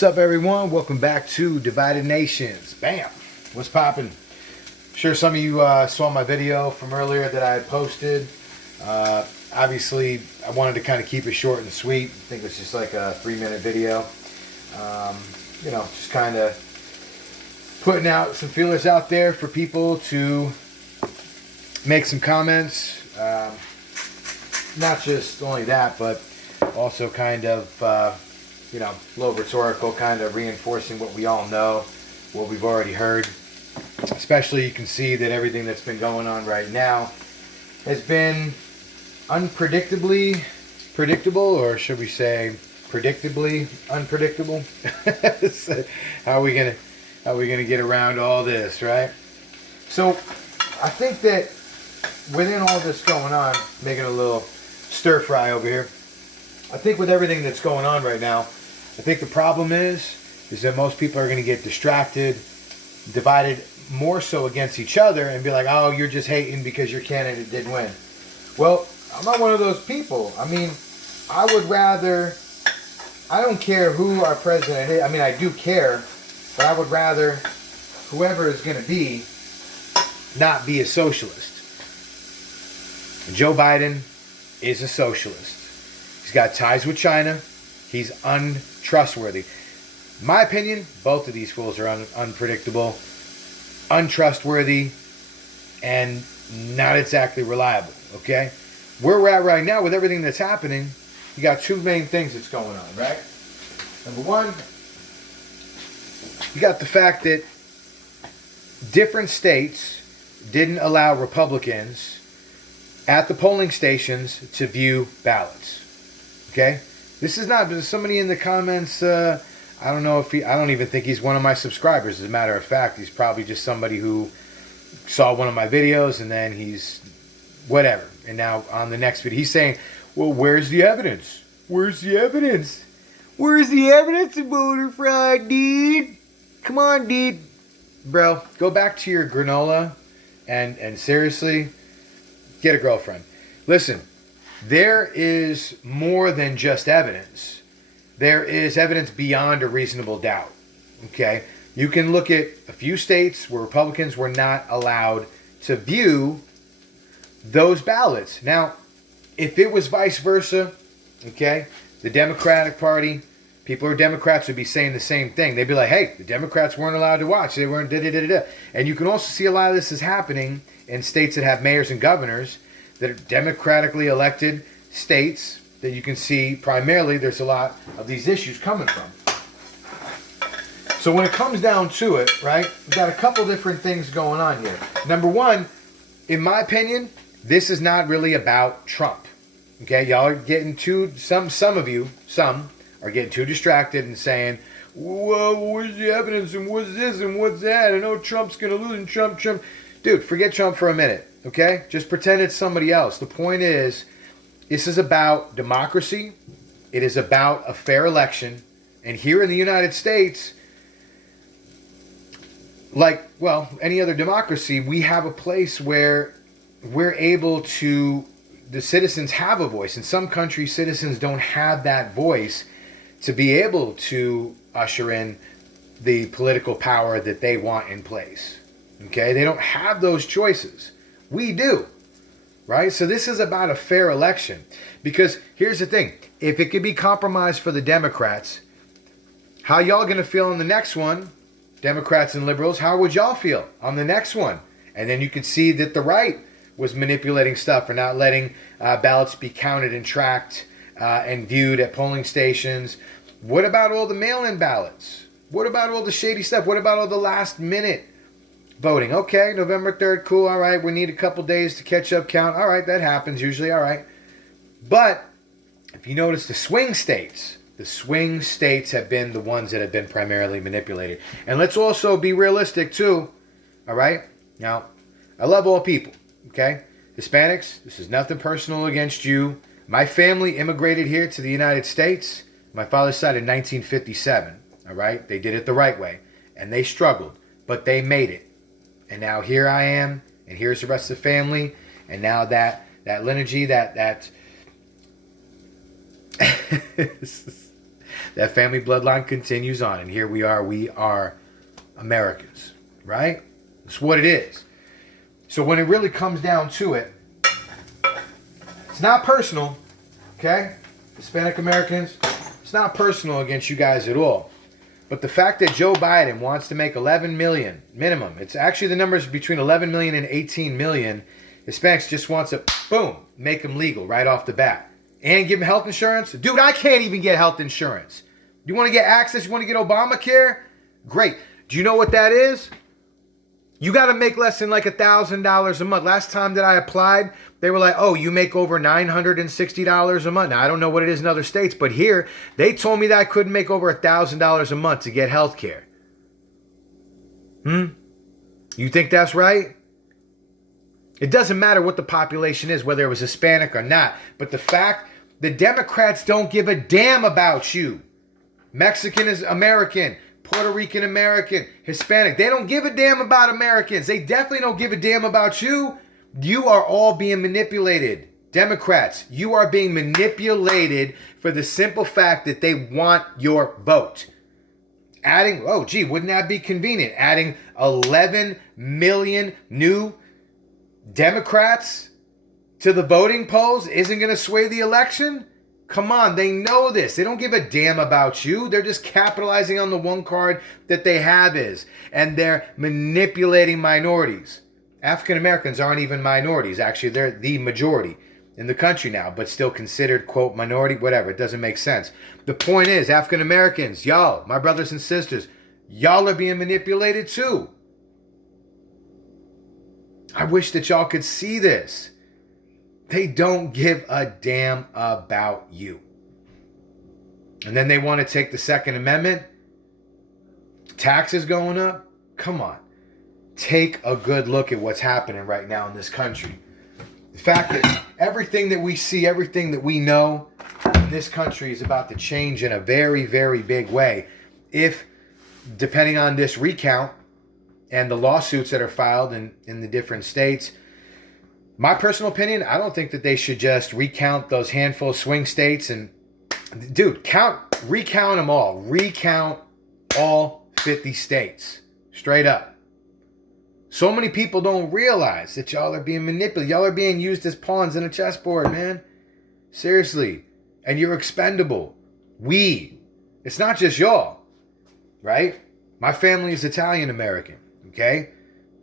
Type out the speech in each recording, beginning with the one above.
What's up, everyone? Welcome back to Divided Nations. Bam! What's poppin'? I'm sure some of you saw my video from earlier that I had posted. Obviously, I wanted to kind of keep it short and sweet. I think it's just like a 3-minute video. Just kind of putting out some feelers out there for people to make some comments. Not just only that, but also kind of, a little rhetorical, kind of reinforcing what we all know, what we've already heard. Especially, you can see that everything that's been going on right now has been unpredictably predictable, or should we say predictably unpredictable? So how are we gonna get around all this, right? So I think that within all this going on, making a little stir fry over here, I think with everything that's going on right now, I think the problem is that most people are going to get distracted, divided more so against each other, and be like, oh, you're just hating because your candidate didn't win. Well, I'm not one of those people. I mean, I don't care who our president is. I mean, I do care, but I would rather whoever is going to be not be a socialist. And Joe Biden is a socialist. He's got ties with China. He's untrustworthy. In my opinion, both of these fools are unpredictable, untrustworthy, and not exactly reliable, okay? Where we're at right now with everything that's happening, you got two main things that's going on, right? Number one, you got the fact that different states didn't allow Republicans at the polling stations to view ballots. Okay? This is not, there's somebody in the comments, I don't even think he's one of my subscribers. As a matter of fact, he's probably just somebody who saw one of my videos and then he's whatever. And now on the next video, he's saying, well, where's the evidence? Where's the evidence? Where's the evidence of voter fraud, dude? Come on, dude. Bro, go back to your granola and seriously, get a girlfriend. Listen, there is more than just evidence. There is evidence beyond a reasonable doubt. Okay? You can look at a few states where Republicans were not allowed to view those ballots. Now, if it was vice versa, okay, the Democratic Party, people who are Democrats would be saying the same thing. They'd be like, hey, the Democrats weren't allowed to watch. They weren't da-da-da-da-da. And you can also see a lot of this is happening in states that have mayors and governors that are democratically elected states that you can see primarily there's a lot of these issues coming from. So when it comes down to it, right, we've got a couple different things going on here. Number one, in my opinion, this is not really about Trump. Okay, y'all are getting some are getting too distracted and saying, whoa, where's the evidence and what's this and what's that? I know Trump's going to lose and Trump. Dude, forget Trump for a minute. Okay? Just pretend it's somebody else. The point is, this is about democracy. It is about a fair election. And here in the United States, like, well, any other democracy, we have a place where we're able to, the citizens have a voice. In some countries, citizens don't have that voice to be able to usher in the political power that they want in place. Okay? They don't have those choices. We do, right? So this is about a fair election. Because here's the thing. If it could be compromised for the Democrats, how y'all going to feel on the next one? Democrats and liberals, how would y'all feel on the next one? And then you could see that the right was manipulating stuff for not letting ballots be counted and tracked and viewed at polling stations. What about all the mail-in ballots? What about all the shady stuff? What about all the last-minute voting? Okay, November 3rd, cool, all right. We need a couple days to catch up count. All right, that happens usually, all right. But if you notice the swing states have been the ones that have been primarily manipulated. And let's also be realistic too, all right? Now, I love all people, okay? Hispanics, this is nothing personal against you. My family immigrated here to the United States. My father's side in 1957, all right? They did it the right way, and they struggled, but they made it. And now here I am, and here's the rest of the family, and now that lineage, that that family bloodline continues on. And here we are Americans, right? That's what it is. So when it really comes down to it, it's not personal, okay? Hispanic Americans, it's not personal against you guys at all. But the fact that Joe Biden wants to make 11 million minimum, it's actually the numbers between 11 million and 18 million. Hispanics just wants to, boom, make them legal right off the bat. And give them health insurance. Dude, I can't even get health insurance. You want to get access? You want to get Obamacare? Great. Do you know what that is? You got to make less than like $1,000 a month. Last time that I applied, they were like, oh, you make over $960 a month. Now, I don't know what it is in other states, but here, they told me that I couldn't make over $1,000 a month to get health care. You think that's right? It doesn't matter what the population is, whether it was Hispanic or not. But the fact, the Democrats don't give a damn about you. Mexican is American. Puerto Rican American, Hispanic. They don't give a damn about Americans. They definitely don't give a damn about you. You are all being manipulated. Democrats, you are being manipulated for the simple fact that they want your vote. Adding, oh gee, wouldn't that be convenient? Adding 11 million new Democrats to the voting polls isn't going to sway the election? Come on, they know this. They don't give a damn about you. They're just capitalizing on the one card that they have and they're manipulating minorities. African Americans aren't even minorities. Actually, they're the majority in the country now, but still considered, quote, minority, whatever. It doesn't make sense. The point is, African Americans, y'all, my brothers and sisters, y'all are being manipulated too. I wish that y'all could see this. They don't give a damn about you. And then they want to take the Second Amendment. Taxes going up. Come on. Take a good look at what's happening right now in this country. The fact that everything that we see, everything that we know in this country is about to change in a very, very big way. If, depending on this recount and the lawsuits that are filed in the different states, my personal opinion, I don't think that they should just recount those handful of swing states and, dude, recount them all. Recount all 50 states. Straight up. So many people don't realize that y'all are being manipulated. Y'all are being used as pawns in a chessboard, man. Seriously. And you're expendable. It's not just y'all, right? My family is Italian American, okay?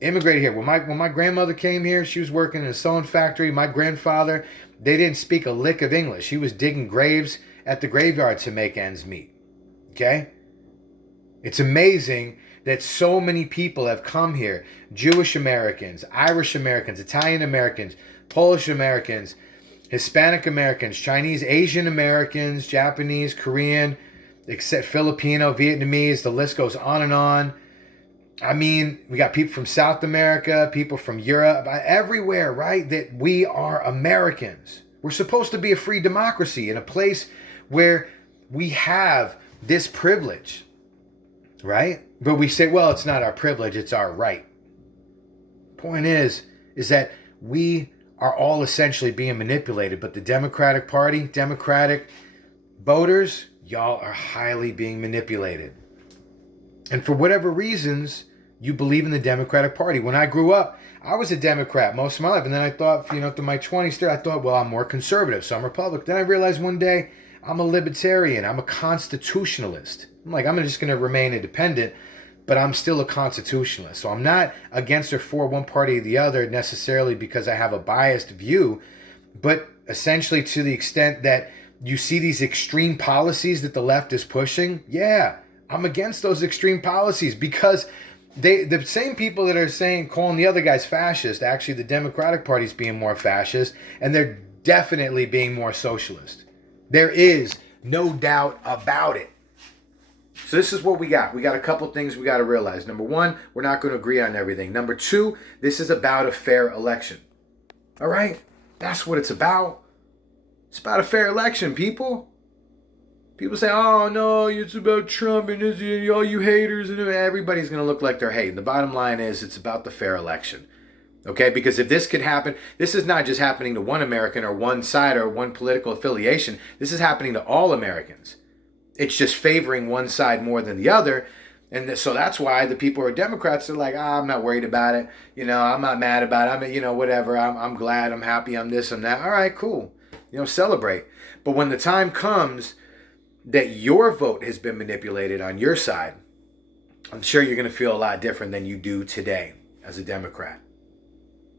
Immigrated here. When my grandmother came here, she was working in a sewing factory. My grandfather, they didn't speak a lick of English. He was digging graves at the graveyard to make ends meet. Okay? It's amazing that so many people have come here. Jewish Americans, Irish Americans, Italian Americans, Polish Americans, Hispanic Americans, Chinese, Asian Americans, Japanese, Korean, except Filipino, Vietnamese, the list goes on and on. I mean, we got people from South America, people from Europe, everywhere, right? That we are Americans. We're supposed to be a free democracy in a place where we have this privilege, right? But we say, well, it's not our privilege, it's our right. Point is that we are all essentially being manipulated, but the Democratic Party, Democratic voters, y'all are highly being manipulated. And for whatever reasons, you believe in the Democratic Party. When I grew up, I was a Democrat most of my life. And then I thought, through my 20s there, I thought, well, I'm more conservative, so I'm Republican. Then I realized one day, I'm a libertarian. I'm a constitutionalist. I'm just going to remain independent, but I'm still a constitutionalist. So I'm not against or for one party or the other necessarily because I have a biased view, but essentially to the extent that you see these extreme policies that the left is pushing, yeah, I'm against those extreme policies because the same people that are calling the other guys fascist, actually the Democratic Party's being more fascist, and they're definitely being more socialist. There is no doubt about it. So this is what we got. We got a couple things we got to realize. Number one, we're not going to agree on everything. Number two, this is about a fair election. All right? That's what it's about. It's about a fair election, people. People say, oh, no, it's about Trump and all you haters. And everybody's going to look like they're hating. The bottom line is it's about the fair election. Okay? Because if this could happen, this is not just happening to one American or one side or one political affiliation. This is happening to all Americans. It's just favoring one side more than the other. And so that's why the people who are Democrats are like, I'm not worried about it. I'm not mad about it. Whatever. I'm glad. I'm happy. I'm this. I'm that. All right, cool. Celebrate. But when the time comes that your vote has been manipulated on your side, I'm sure you're going to feel a lot different than you do today as a Democrat.